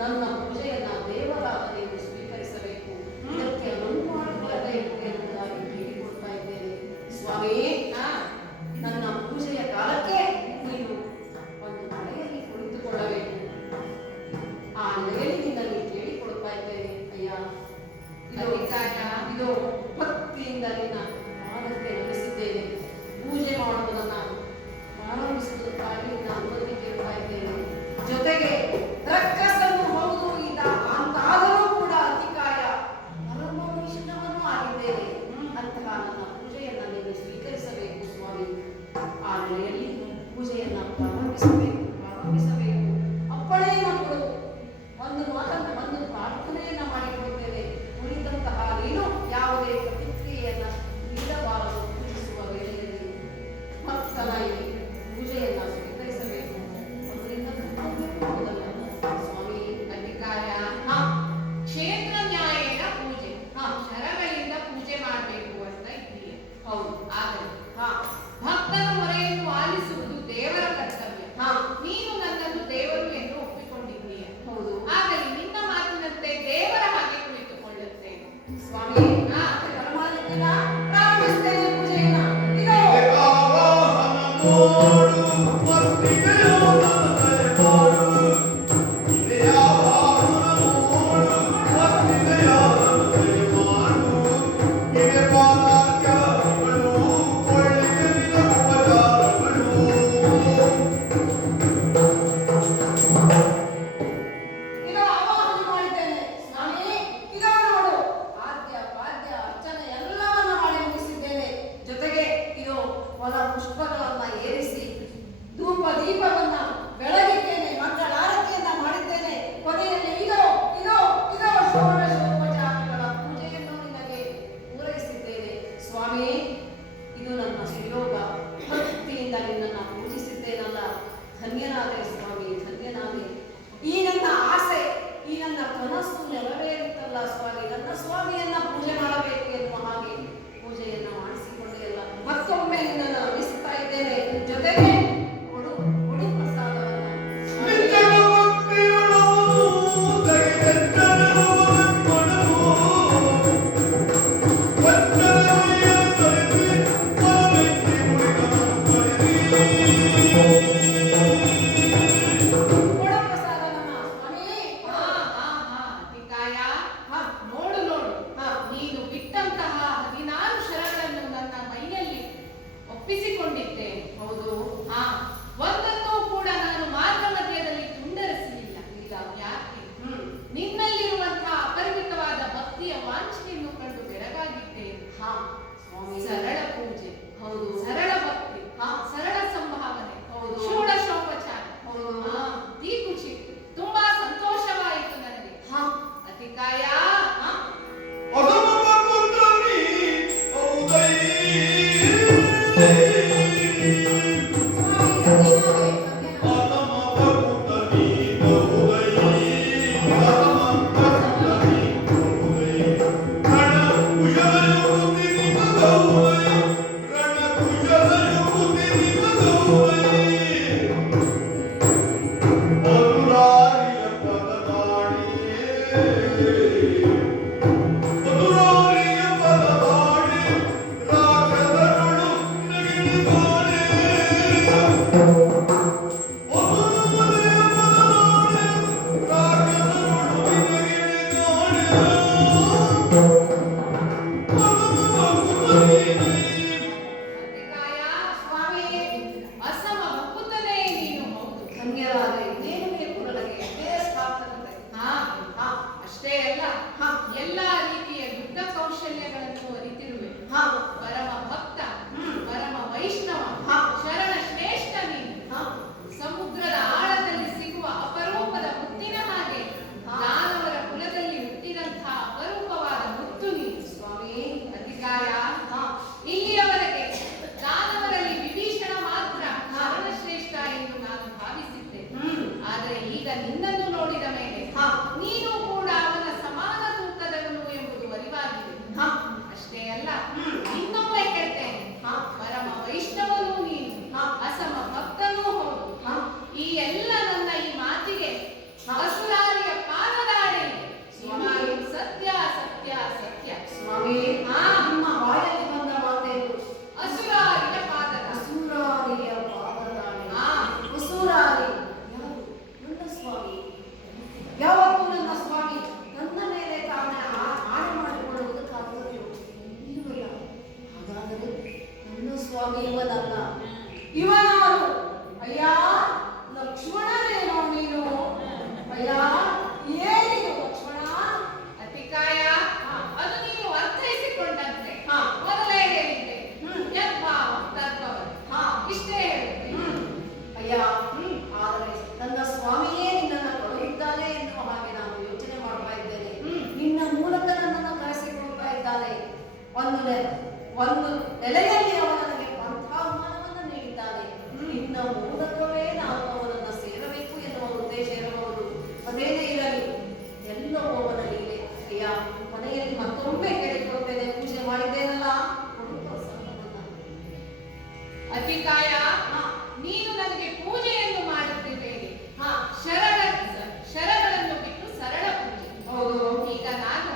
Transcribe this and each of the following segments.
ನನ್ನ ಪೂಜೆಯನ್ನ ದೇವರಾದ ನೀವು ಸ್ವೀಕರಿಸಬೇಕು. ಇದಕ್ಕೆ ಅನುವು ಮಾಡಿಕೊಳ್ಳಬೇಕು. ಇದು ಭಕ್ತಿಯಿಂದ ನಿನ್ನ ಪಾದಕ್ಕೆ ನಮಿಸಿದ್ದೇನೆ. ಪೂಜೆ ಮಾಡುವುದನ್ನು ಪ್ರಾರಂಭಿಸುವುದಕ್ಕಾಗಿ ನಾನು ಅನುಮತಿ ಕೇಳ್ತಾ ಇದ್ದೇನೆ. ಜೊತೆಗೆ ರಕ್ಕಸನ್ನು ಹೌದು ಈತ ಅಂತಾದರೂ ಕೂಡ ಅತಿಕಾಯ ಪರಮವಿಷ್ಣುವನ್ನು ಆಗಿದ್ದೇನೆ. ಅಂತಹ ನನ್ನ ಪೂಜೆಯನ್ನು ನೀನು ಸ್ವೀಕರಿಸಬೇಕು ಸ್ವಾಮಿ. ಆ ನೆಲೆಯಲ್ಲಿ ಪೂಜೆಯನ್ನು ಪ್ರಾರಂಭಿಸಬೇಕು. ಅಪ್ಪಣೆಯನ್ನು ಕೊಡು. ಒಂದು ಮಾತನ್ನು ಒಂದು ಪ್ರಾರ್ಥನೆಯನ್ನ ಮಾಡಿಕೊಡುತ್ತೇನೆ. ಉಳಿದಂತಹ ನೀನು ಯಾವುದೇ ಪ್ರತಿಕ್ರಿಯೆಯನ್ನ ನೀಡಬಾರದು. ಪೂಜಿಸುವ ವೇಳೆಯಲ್ಲಿ ಭಕ್ತನಾಗಿ ಪೂಜೆಯನ್ನ ಸ್ವೀಕರಿಸಬೇಕು. ಅದರಿಂದ ಸ್ವಾಮಿ ಅಧಿಕಾಯ ಕ್ಷೇತ್ರ ನ್ಯಾಯದ ಪೂಜೆ ಶರಣಗಳಿಂದ ಪೂಜೆ ಮಾಡಬೇಕು ಅಂತ ಇದೆಯೇ? ಹೌದು. ಆದರೆ ಭಕ್ತರ ಮೊರೆಯನ್ನು ಆಲಿಸುವುದು ದೇವರ ಕರ್ತವ್ಯ. ನೀನು ನನ್ನನ್ನು ದೇವರು ಎಂದು ಒಪ್ಪಿಕೊಂಡಿದ್ದೀಯ. ಹೌದು. ಆಗಲಿ ನಿನ್ನ ಮಾತಿನಂತೆ ದೇವರ ಹಾಗೆ ಕುಳಿತುಕೊಳ್ಳುತ್ತೇನೆ ಸ್ವಾಮಿ. ಪ್ರಾರಂಭಿಸ್ತೇನೆ ಪೂಜೆಯನ್ನ. ಪುಷ್ಪಗಳನ್ನ ಏರಿಸಿ ಧೂಪ ದೀಪವನ್ನ ಬೆಳಗಿದ್ದೇನೆ. ಮಂಗಳಾರತಿಯನ್ನ ಮಾಡಿದ್ದೇನೆ. ಕೊನೆಯಲ್ಲಿ ಇದೋ ಷೋಡಶೋಪಚಾರಗಳ ಪೂಜೆಯನ್ನು ನಿನಗೆ ಪೂರೈಸಿದ್ದೇನೆ ಸ್ವಾಮಿ. ಇದು ನನ್ನ ಸುಯೋಗ. ಭಕ್ತಿಯಿಂದ ನಿನ್ನನ್ನು ಪೂಜಿಸಿದ್ದೇನಲ್ಲ. ಧನ್ಯನಾದೆ ಸ್ವಾಮಿ, ಧನ್ಯನಾದೆ. ಈ ನನ್ನ ಆಸೆ, ಈ ನನ್ನ ಕನಸು ನೆರವೇರುತ್ತಲ್ಲ ಸ್ವಾಮಿ. ನನ್ನ ಸ್ವಾಮಿಯನ್ನ ಪೂಜೆ ಮಾಡಬೇಕು ಎನ್ನುವ ಹಾಗೆ ಪೂಜೆಯನ್ನ ಮಾಡಿಸಿಕೊಂಡೇ ಅಲ್ಲ, ಮತ್ತೊಮ್ಮೆ ನಿನ್ನನ್ನು ನಮಿಸ್ತಾ ಇದ್ದೇನೆ. ಜೊತೆಗೆ ಕೊಡು ಪ್ರಸಾದವನ್ನ. ಒಪ್ಪಿಸಿಕೊಂಡಿದ್ದೆ. ಹೌದು. ಒಂದನ್ನು ಕೂಡ ನಾನು ಮಾರ್ಗ ಮಧ್ಯದಲ್ಲಿ ತುಂಡರಿಸಲಿಲ್ಲ. ಯಾಕೆ? ನಿನ್ನಲ್ಲಿರುವಂತಹ ಅಪರಿಮಿತವಾದ ಭಕ್ತಿಯ ವಾಂಛೆಯನ್ನು ಕಂಡು ಬೆರಗಾಗಿದ್ದೇನೆ. ಸರಳ ಪೂಜೆ. ಹೌದು. ಸರಳ ಭಕ್ತಿ. ಸರಳ ಸಂಭಾವನೆ. ಹೌದು. ಷೋಡಶೋಪಚಾರ. ಈ ಖುಷಿ ತುಂಬಾ ಸಂತೋಷವಾಯಿತು ನನಗೆ. ಅತಿಕಾಯ ರಣಕುಶಲ ಒಂದು ಒಂದು ನೆಲೆಯಲ್ಲಿ ಅವನು ನನಗೆ ಪಂಥಾಹ್ವಾನವನ್ನು ನೀಡಿದ್ದಾನೆ. ಇನ್ನ ಮೂಲಕವೇ ನಾನು ಅವನನ್ನು ಸೇರಬೇಕು ಎನ್ನುವ ಉದ್ದೇಶ ಇರಬಹುದು. ಅದೇನೇ ಇರಲಿ, ಎಲ್ಲವೂ ಅವನ ಲೀಲೆ. ಪ್ರಿಯ, ಮನೆಯಲ್ಲಿ ಮತ್ತೊಮ್ಮೆ ಕೇಳಿಕೊಳ್ತೇನೆ, ಪೂಜೆ ಮಾಡಿದ್ದೇನಲ್ಲ ಅತಿಕಾಯ, ನೀನು ನನಗೆ ಪೂಜೆಯನ್ನು ಮಾಡುತ್ತಿದ್ದೇನೆ. ಶರಗಳನ್ನು ಬಿಟ್ಟು ಸರಳ ಪೂಜೆ. ಹೌದು. ಈಗ ನಾನು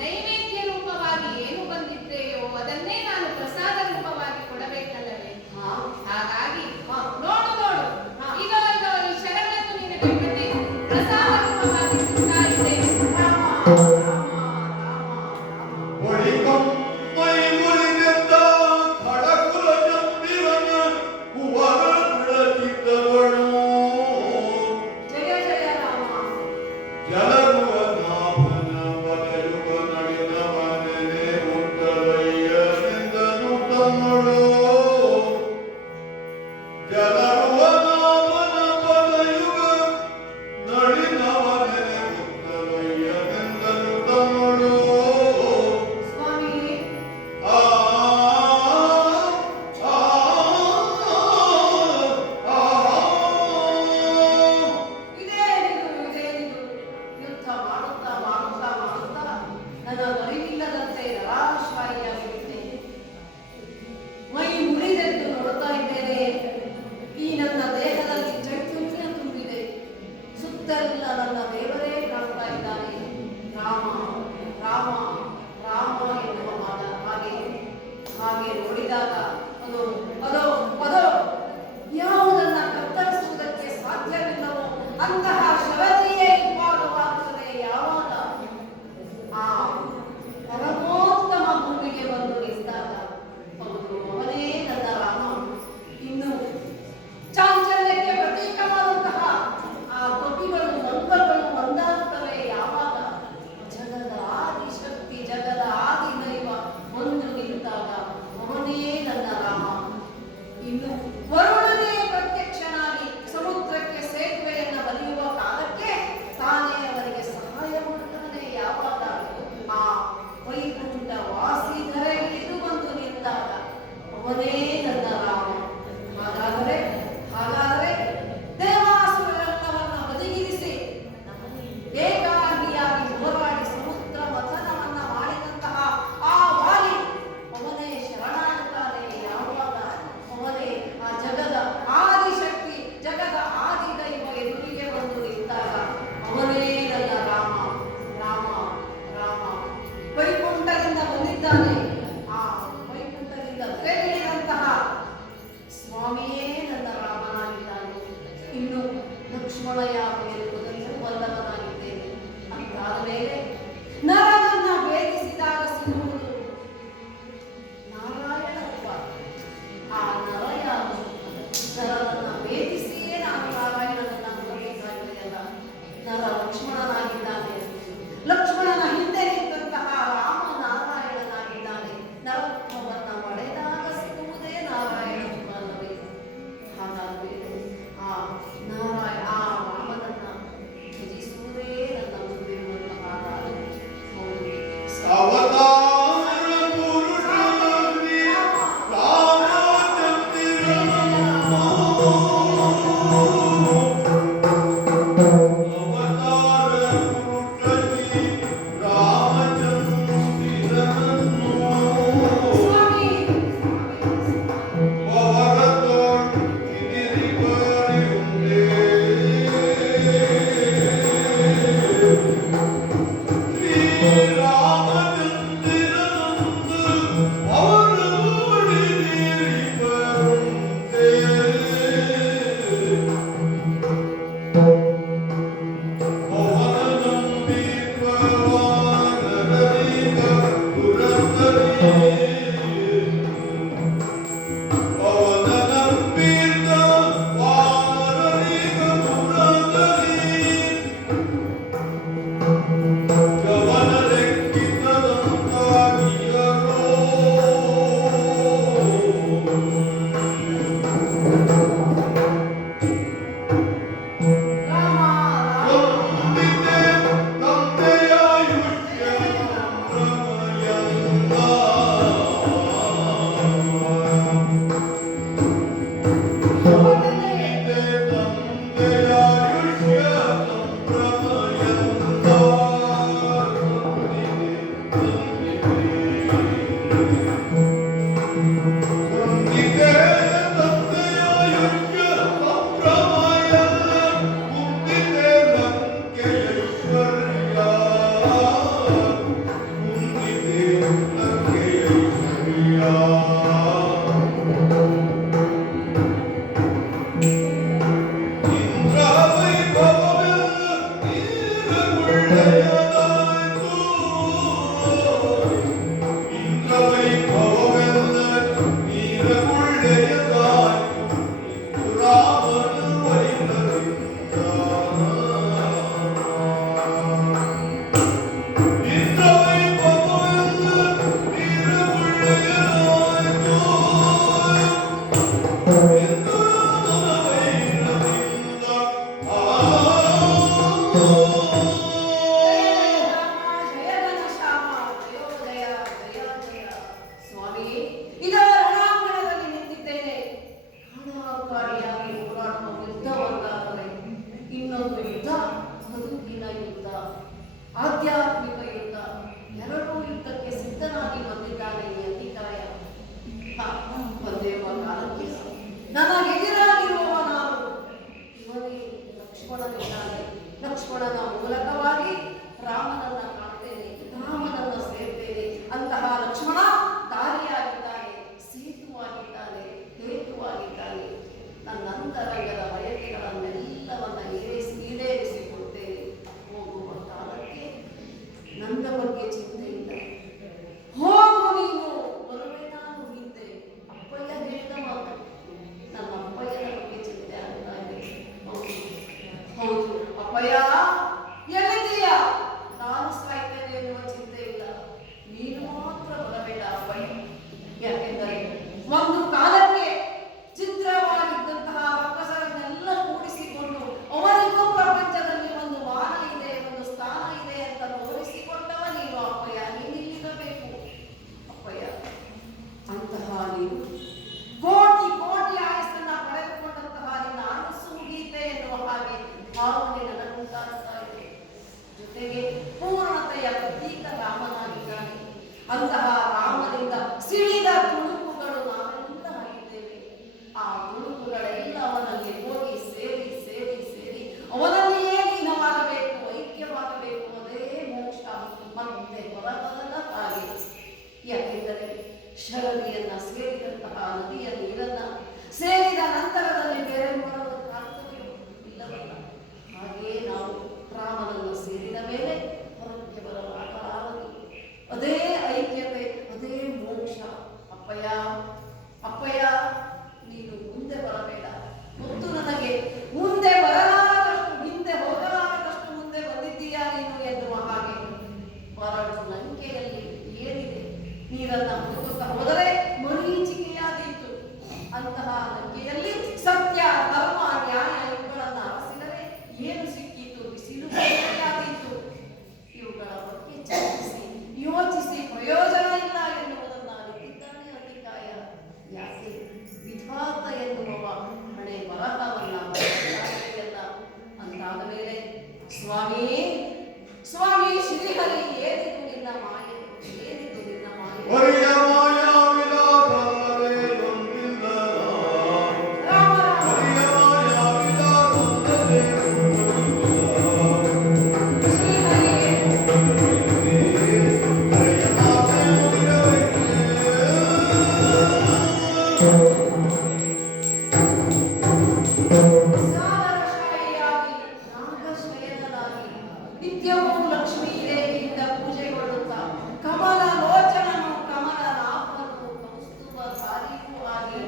ನೈವೇದ್ಯ ರೂಪವಾಗಿ ಏನು ಬಂದಿದ್ದೇಯೋ ಅದನ್ನೇ ನಾನು ಪ್ರಸಾದ ರೂಪವಾಗಿ ಕೊಡಬೇಕಲ್ಲವೇ? ಹಾಗಾಗಿ ನೋಡು ನೋಡು, ಈಗ ಈ ಶರಗಳನ್ನು ನಿನಗೆ ಪ್ರತಿ ಪ್ರಸಾದ ರೂಪವಾಗಿ ಕೊಡ್ತಾ ಇದ್ದೇನೆ. ಲಕ್ಷ್ಮಣನ ಹಿಂದೆ ನಿಂತಹ ರಾಮ ನಾರಾಯಣನಾಗಿದ್ದಾನೆ. ಅಂತಹ ರಾಮನಿಂದ ಸಿಡಿದ ತುಣುಕುಗಳು ನಾವೆಲ್ಲ ಆಗಿದ್ದೇವೆ. ಆ ತುಣುಕುಗಳೆಲ್ಲ ಅವನಲ್ಲಿ ಹೋಗಿ ಸೇರಿ ಸೇರಿ ಸೇರಿ ಅವನಲ್ಲಿಯೇ ಲೀನವಾಗಬೇಕು, ಐಕ್ಯವಾಗಬೇಕು. ಅದೇ ಮೋಕ್ಷ ಮತ್ತೆ ಹೊರಬರಲ ಹಾಗೆ. ಯಾಕೆಂದರೆ ಶರದಿಯನ್ನ ಸೇರಿದಂತಹ ನದಿಯ ನೀರನ್ನ ಸೇರಿದ ನಂತರದಲ್ಲಿ ಬೇರೆ ಬರಬೇಕಾಗ್ತದೆಯೋ ಇಲ್ಲವಲ್ಲ. ಹಾಗೆಯೇ ನಾವು ರಾಮನನ್ನು ಸೇರಿದ ಮೇಲೆ ಹೊರಕ್ಕೆ ಬರಲಾಗಲಾರದು. ಅದೇ ಐಕ್ಯತೆ, ಅದೇ ಮೋಕ್ಷ. ಅಪ್ಪಯ್ಯ ಅಪ್ಪಯ್ಯ, ನೀನು ಮುಂದೆ ಬರಬೇಡ. ಮತ್ತು ನನಗೆ ಮುಂದೆ ಬರಲಾರದಷ್ಟು, ಹಿಂದೆ ಹೋಗಲಾರದಷ್ಟು ಮುಂದೆ ಬಂದಿದ್ದೀಯಾ ನೀನು ಎನ್ನುವ ಹಾಗೆ ಬರಡು ಲಂಕೆಯಲ್ಲಿ ಏನಿದೆ ನೀರನ್ನ ಹುಡುಕುತ್ತಾ ಹೋದರೆ ಮರೀಚಿಕೆಯಾದೀತು. ಅಂತಹ ಲಂಕೆಯಲ್ಲಿ ಸತ್ಯ ಧರ್ಮ ನ್ಯಾಯ ಇವುಗಳನ್ನ ಅರಸಿದರೆ ಏನು ಸಿಕ್ಕಿತು? ಬಿಸಿಲು ಆದೀತು. ಇವುಗಳ ಬಗ್ಗೆ ಚರ್ಚಿಸಿ ಯೋಚಿಸಿ ಪ್ರಯೋಜನ ಇಲ್ಲ ಎನ್ನುವುದನ್ನು ಅರಿತಿದ್ದಾನೆ ಅತಿಕಾಯ. ಯಾಕೆ ವಿಧಾತ ಎನ್ನುವ ಹಣೆ ಬರಹವನ್ನ ಬರೆದಿದ್ದಾನೆಯಲ್ಲ. ಅಂತಾದ ಮೇಲೆ ಸ್ವಾಮಿ ಸ್ವಾಮಿ ಶ್ರೀಹರಿ, ಏನಿದು ನಿನ್ನ ಮಾಯೆ? ಏನಿದು ನಿನ್ನ ಮಾಯೆ? ಸಾಗರಶಾಹಿಯಾಗಿ ನಾಗಶಯನನಾಗಿ ನಿತ್ಯವೂ ಲಕ್ಷ್ಮೀ ದೇವಿಯಿಂದ ಪೂಜೆಗೊಳ್ಳುತ್ತಾ ಕಮಲ ಲೋಚನನು ಕಮಲ ನಾಭನು ಕೌಸ್ತುಭ ಧಾರಿಯೂ ಆಗಿ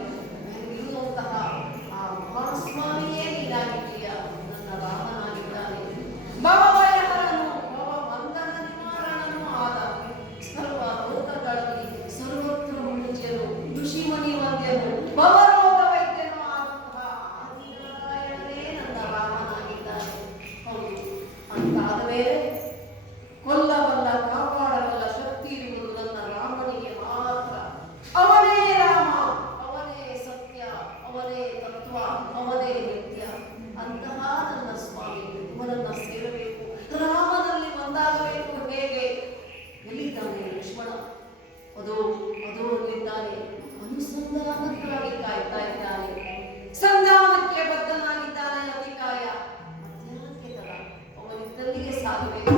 ಇರುವಂತಹ ಆ ಮಹಾಸ್ವಾಮಿಯೇ ನೀನಾಗಿದ್ದೀಯ. ನನ್ನ ರಾಮನಾಗಿದ್ದಾನೆ. ಭವಭಯಹರನು ಭವಬಂಧನ ನಿವಾರಣನೂ ಆದ ಸರ್ವ ಲೋಕಗಳಲ್ಲಿ ಸರ್ವತ್ರ ಮುಂಚೆನು ಋಷಿಮುನಿ ವಂದ್ಯನು ಭವರೋಗ ವೈದ್ಯನು ಆದಂತಹ ಆದಿನಾರಾಯಣನೇ ನನ್ನ ರಾಮನಾಗಿದ್ದಾನೆ. ಹೌದು, ಅಂತಾದ ಮೇಲೆ ಕೊಲ್ಲಬಲ್ಲ ಕಾಪಾಡಬಲ್ಲ ಶಕ್ತಿ ಇರುವುದು ನನ್ನ ರಾಮನಿಗೆ ಮಾತ್ರ. ಅವನೇ ರಾಮ, ಅವನೇ ಸತ್ಯ, ಅವನೇ ತತ್ವ, ಅವನೇ ನಿತ್ಯ. ಅಂತಹ ನನ್ನ ಸ್ವಾಮಿ ಇವನನ್ನ ಸೇರಬೇಕು, ರಾಮನಲ್ಲಿ ಒಂದಾಗಬೇಕು. ಹೇಗೆ? ಎಲ್ಲಿದ್ದಾನೆ ಲಕ್ಷ್ಮಣ? ಅದೋ ಅದೋ ಅಲ್ಲಿದ್ದಾನೆ. ಅನುಸಂಧಾನಕ್ಕಾಗಿ ಕಾಯ್ತಾ ಇದ್ದಾನೆ. ಸಂಧಾನಕ್ಕೆ ಬದ್ಧನಾಗಿದ್ದಾನೆ ಅತಿಕಾಯ. ಮಧ್ಯಾಹ್ನಕ್ಕೆ ತಡ, ಅವನಿದ್ದಲ್ಲಿಗೆ ಸಾಗಬೇಕು.